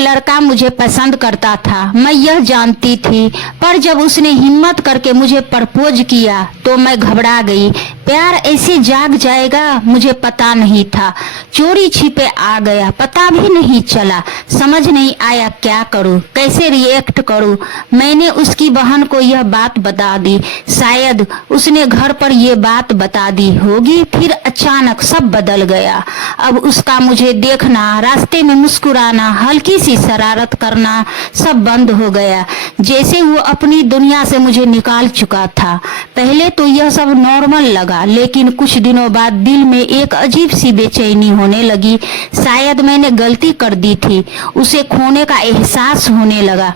लड़का मुझे पसंद करता था, मैं यह जानती थी, पर जब उसने हिम्मत करके मुझे प्रपोज किया तो मैं घबरा गई। प्यार ऐसे जाग जाएगा मुझे पता नहीं था। चोरी छिपे आ गया, पता भी नहीं चला। समझ नहीं आया क्या करूं, कैसे रिएक्ट करूं। मैंने उसकी बहन को यह बात बता दी। शायद उसने घर पर यह बात बता दी होगी। फिर अचानक सब बदल गया। अब उसका मुझे देखना, रास्ते में मुस्कुराना, हल्की सी शरारत करना सब बंद हो गया, जैसे वो अपनी दुनिया से मुझे निकाल चुका था। पहले तो यह सब नॉर्मल लगा, लेकिन कुछ दिनों बाद दिल में एक अजीब सी बेचैनी होने लगी। शायद मैंने गलती कर दी थी। उसे खोने का एहसास होने लगा।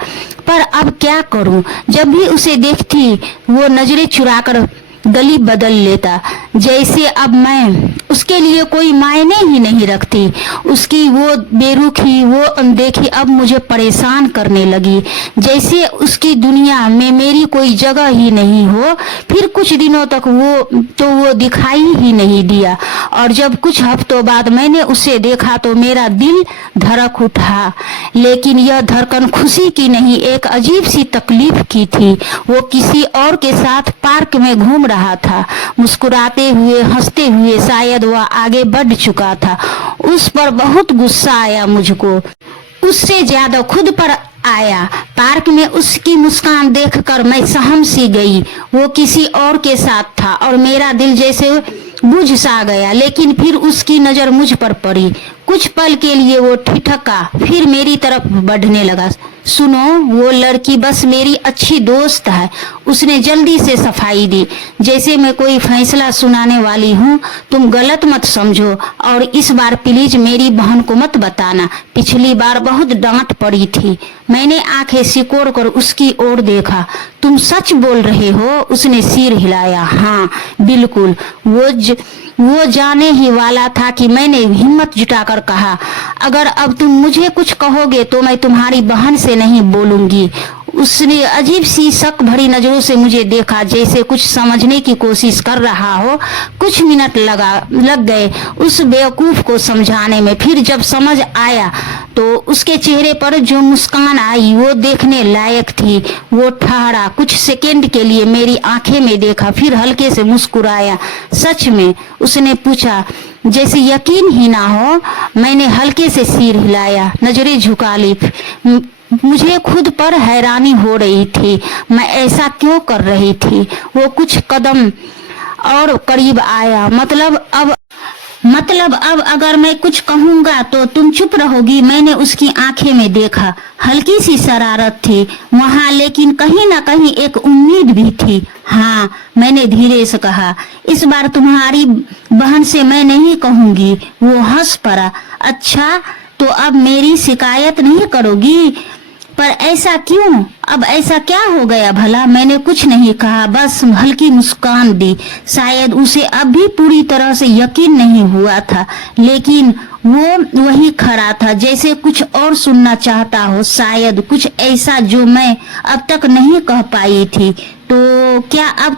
पर अब क्या करूं? जब भी उसे देखती वो नजरें चुराकर गली बदल लेता, जैसे अब मैं उसके लिए कोई मायने ही नहीं रखती। उसकी वो बेरुखी, वो अनदेखी अब मुझे परेशान करने लगी, जैसे उसकी दुनिया में मेरी कोई जगह ही नहीं हो। फिर कुछ दिनों तक वो दिखाई ही नहीं दिया, और जब कुछ हफ्तों बाद मैंने उसे देखा तो मेरा दिल धड़क उठा। लेकिन यह धड़कन खुशी की नहीं, एक अजीब सी तकलीफ की थी। वो किसी और के साथ पार्क में घूम रहा था, मुस्कुराते हुए, हंसते हुए। शायद वह आगे बढ़ चुका था। उस पर बहुत गुस्सा आया मुझको, उससे ज्यादा खुद पर आया। पार्क में उसकी मुस्कान देखकर मैं सहम सी गई। वो किसी और के साथ था और मेरा दिल जैसे बुझ सा गया। लेकिन फिर उसकी नजर मुझ पर पड़ी। कुछ पल के लिए वो ठिठका, फिर मेरी तरफ बढ़ने लगा। सुनो, वो लड़की बस मेरी अच्छी दोस्त है, उसने जल्दी से सफाई दी, जैसे मैं कोई फैसला सुनाने वाली हूँ। तुम गलत मत समझो, और इस बार प्लीज मेरी बहन को मत बताना। पिछली बार बहुत डांट पड़ी थी। मैंने आंखें सिकोड़ कर उसकी ओर देखा। तुम सच बोल रहे हो? उसने सिर हिलाया। हाँ बिल्कुल। वो जाने ही वाला था कि मैंने हिम्मत जुटाकर कहा, अगर अब तुम मुझे कुछ कहोगे तो मैं तुम्हारी बहन से नहीं बोलूंगी। उसने अजीब सी शक भरी नजरों से मुझे देखा, जैसे कुछ समझने की कोशिश कर रहा हो। कुछ मिनट लग गए उस बेवकूफ को समझाने में। फिर जब समझ आया तो उसके चेहरे पर जो मुस्कान आई वो देखने लायक थी। वो ठहरा, कुछ सेकंड के लिए मेरी आंखें में देखा, फिर हल्के से मुस्कुराया। सच में? उसने पूछा, जैसे यकीन ही ना हो। मैंने हल्के से सिर हिलाया, नजरें झुका ली। मुझे खुद पर हैरानी हो रही थी, मैं ऐसा क्यों कर रही थी। वो कुछ कदम और करीब आया। मतलब अब अगर मैं कुछ कहूंगा तो तुम चुप रहोगी? मैंने उसकी आंखें में देखा, हल्की सी शरारत थी वहां, लेकिन कहीं ना कहीं एक उम्मीद भी थी। हाँ, मैंने धीरे से कहा, इस बार तुम्हारी बहन से मैं नहीं कहूंगी। वो हंस पड़ा। अच्छा, तो अब मेरी शिकायत नहीं करोगी? पर ऐसा क्यों? अब ऐसा क्या हो गया भला? मैंने कुछ नहीं कहा, बस हल्की मुस्कान दी। शायद उसे अब भी पूरी तरह से यकीन नहीं हुआ था, लेकिन वो वही खड़ा था, जैसे कुछ और सुनना चाहता हो, शायद कुछ ऐसा जो मैं अब तक नहीं कह पाई थी। तो क्या अब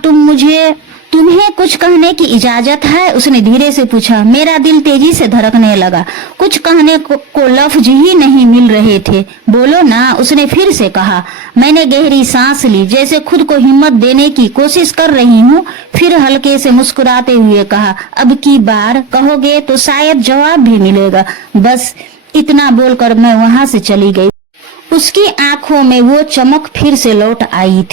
तुम्हें कुछ कहने की इजाजत है? उसने धीरे से पूछा। मेरा दिल तेजी से धड़कने लगा। कुछ कहने को लफ्ज ही नहीं मिल रहे थे। बोलो ना, उसने फिर से कहा। मैंने गहरी सांस ली, जैसे खुद को हिम्मत देने की कोशिश कर रही हूँ। फिर हल्के से मुस्कुराते हुए कहा, अब की बार कहोगे तो शायद जवाब भी मिलेगा। बस इतना बोलकर मैं वहां से चली गई। उसकी आंखों में वो चमक फिर से लौट आई थी।